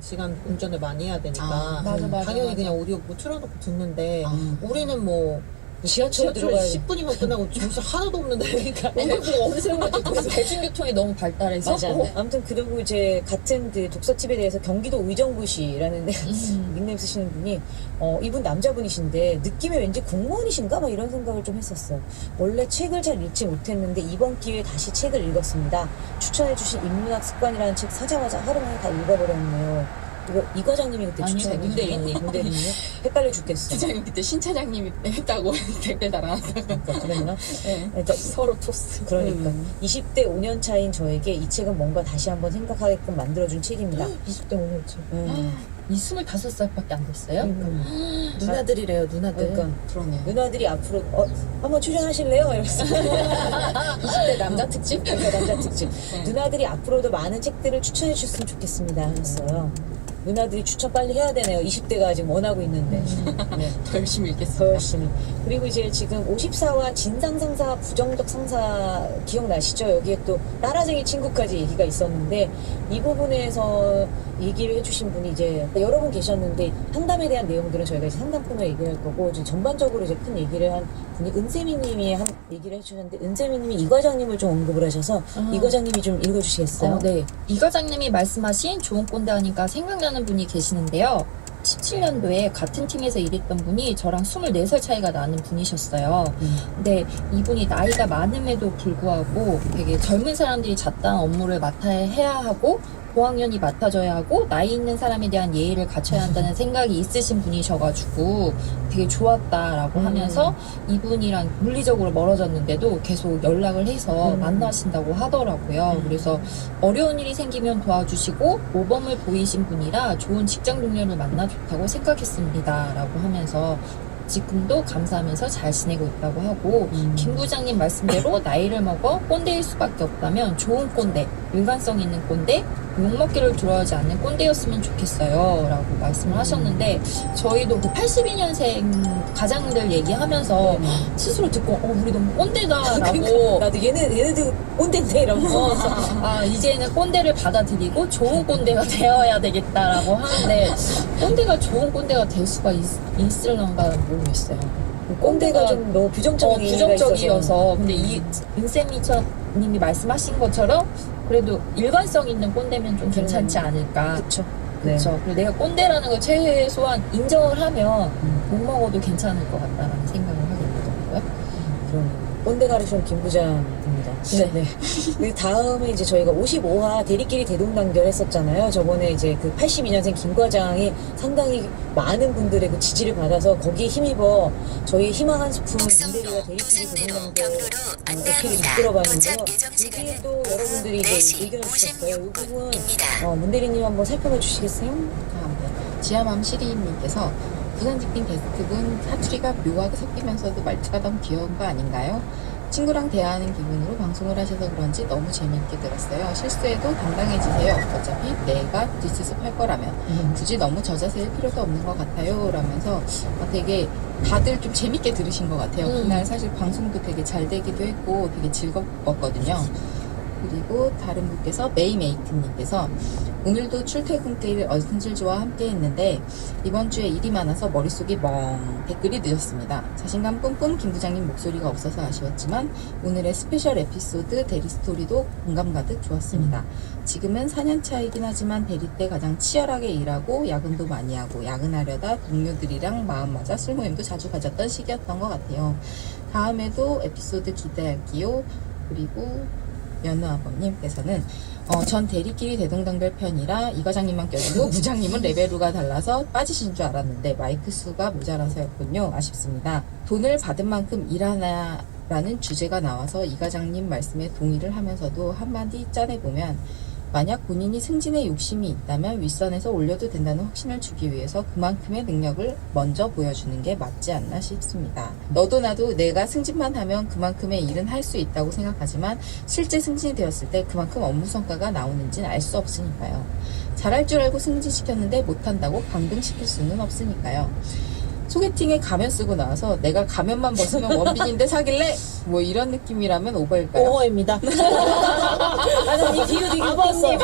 시간 운전을 많이 해야 되니까 맞아. 당연히 그냥 오디오북 틀어놓고 듣는데 우리는 뭐 지하철 들어가야 10분이면 끝나고 정신 하나도 없는데 그러니까 어느 세월까지 그래서 대중교통이 너무 발달해서 맞아. 아무튼 그리고 이제 같은 그 독서집에 대해서 경기도 의정부시라는 데 닉네임 쓰시는 분이 이분 남자분이신데 느낌이 왠지 공무원이신가 막 이런 생각을 좀 했었어. 원래 책을 잘 읽지 못했는데 이번 기회에 다시 책을 읽었습니다. 추천해주신 인문학 습관이라는 책 사자마자 하루 만에 다 읽어버렸네요. 이 과장님이 그때 아니, 추천해주신 문대리님 헷갈려 죽겠어. 부장님 그때 신 차장님이 했다고 댓글 달아놨다가 그러니까 그랬나? 네. 그러니까 서로 토스. 그러니까 20대 5년 차인 저에게 이 책은 뭔가 다시 한번 생각하게끔 만들어준 책입니다. 20대 5년 차 이 25살밖에 안 됐어요? 누나들이래요 누나들 그러니까 그러네요. 누나들이 앞으로 한번 출연하실래요? 이러면서 20대 남자 특집? 그러니까 남자 특집. 누나들이 앞으로도 많은 책들을 추천해 주셨으면 좋겠습니다 했어요. 누나들이 추천 빨리 해야 되네요. 20대가 지금 원하고 있는데. 네. 더 열심히 더 읽겠습니다. 열심히. 그리고 이제 지금 54화 진상상사 부정적 상사 기억나시죠? 여기에 또 따라쟁이 친구까지 얘기가 있었는데 이 부분에서 얘기를 해주신 분이 이제 여러 분 계셨는데 상담에 대한 내용들은 저희가 이제 상담 코너 얘기를 할 거고 지금 전반적으로 이제 큰 얘기를 한 분이 은세미님이 한 얘기를 해주셨는데 은세미님이 이 과장님을 좀 언급을 하셔서 이 과장님이 좀 읽어주시겠어요? 네. 이 과장님이 말씀하신 좋은 꼰대 하니까 생각나는 분이 계시는데요. 17년도에 같은 팀에서 일했던 분이 저랑 24살 차이가 나는 분이셨어요. 근데 이분이 나이가 많음에도 불구하고 되게 젊은 사람들이 잡다한 업무를 해야 하고 고학년이 맡아줘야 하고 나이 있는 사람에 대한 예의를 갖춰야 한다는 생각이 있으신 분이셔가지고 되게 좋았다라고 하면서 이분이랑 물리적으로 멀어졌는데도 계속 연락을 해서 만나신다고 하더라고요. 그래서 어려운 일이 생기면 도와주시고 모범을 보이신 분이라 좋은 직장 동료를 만나 좋다고 생각했습니다 라고 하면서 지금도 감사하면서 잘 지내고 있다고 하고 김 부장님 말씀대로 나이를 먹어 꼰대일 수밖에 없다면 좋은 꼰대, 일관성 있는 꼰대, 욕먹기를 좋아하지 않는 꼰대였으면 좋겠어요 라고 말씀을 하셨는데 저희도 그 82년생 가장들 얘기하면서 스스로 듣고 우리 너무 꼰대다 라고 나도 얘네들 꼰대인데 이러면서 이제는 꼰대를 받아들이고 좋은 꼰대가 되어야 되겠다라고 하는데 꼰대가 좋은 꼰대가 될 수가 있을런가 모르겠어요. 꼰대가 좀 너무 부정적이어서 근데 이 은쌤이님이 말씀하신 것처럼 그래도 일관성 있는 꼰대면 좀 괜찮지 않을까. 그쵸. 그렇죠. 그리고 내가 꼰대라는 걸 최소한 인정을 하면 못 먹어도 괜찮을 것 같다라는 생각을 하게 되더라고요. 그럼 꼰대 가르치는 김 부장입니다. 네. 그리고 다음에 이제 저희가 55화 대리끼리 대동단결 했었잖아요. 저번에 이제 그 82년생 김 과장이 상당히 많은 분들의 그 지지를 받아서 거기에 힘입어 저희 희망 한 스푼 문대리가 대리끼리 대동단결 어필을 이끌어봤는데요. 여기에 또 여러분들이 이제 의견을 주셨어요. 이 부분 문대리님 한번 살펴봐 주시겠어요? 지하맘 시리님께서 부산직빙 게스트분 사투리가 묘하게 섞이면서도 말투가 너무 귀여운 거 아닌가요? 친구랑 대화하는 기분으로 방송을 하셔서 그런지 너무 재미있게 들었어요. 실수해도 당당해지세요. 어차피 내가 뒷수습할 거라면 굳이 너무 저자세일 필요도 없는 것 같아요. 라면서 되게 다들 좀 재밌게 들으신 것 같아요. 그날 사실 방송도 되게 잘 되기도 했고 되게 즐거웠거든요. 그리고 다른 분께서 메이메이트님께서 오늘도 출퇴근길 어순질주와 함께 했는데 이번 주에 일이 많아서 머릿속이 멍 댓글이 늦었습니다. 자신감 뿜뿜 김 부장님 목소리가 없어서 아쉬웠지만 오늘의 스페셜 에피소드 대리 스토리도 공감 가득 좋았습니다. 지금은 4년 차이긴 하지만 대리 때 가장 치열하게 일하고 야근도 많이 하고 야근하려다 동료들이랑 마음 맞아 술 모임도 자주 가졌던 시기였던 것 같아요. 다음에도 에피소드 기대할게요. 그리고 연우아범님께서는 전 대리끼리 대동단결 편이라 이 과장님만 껴주고 부장님은 레벨루가 달라서 빠지신 줄 알았는데 마이크 수가 모자라서였군요. 아쉽습니다. 돈을 받은 만큼 일하나라는 주제가 나와서 이 과장님 말씀에 동의를 하면서도 한마디 짜내보면 만약 본인이 승진에 욕심이 있다면 윗선에서 올려도 된다는 확신을 주기 위해서 그만큼의 능력을 먼저 보여주는 게 맞지 않나 싶습니다. 너도 나도 내가 승진만 하면 그만큼의 일은 할 수 있다고 생각하지만 실제 승진이 되었을 때 그만큼 업무 성과가 나오는지는 알 수 없으니까요. 잘할 줄 알고 승진시켰는데 못한다고 강등시킬 수는 없으니까요. 소개팅에 가면 쓰고 나와서 내가 가면만 벗으면 원빈인데 사귈래? 뭐 이런 느낌이라면 오버일까요? 오버입니다. 이 비유 되게 웃겼어. 아버님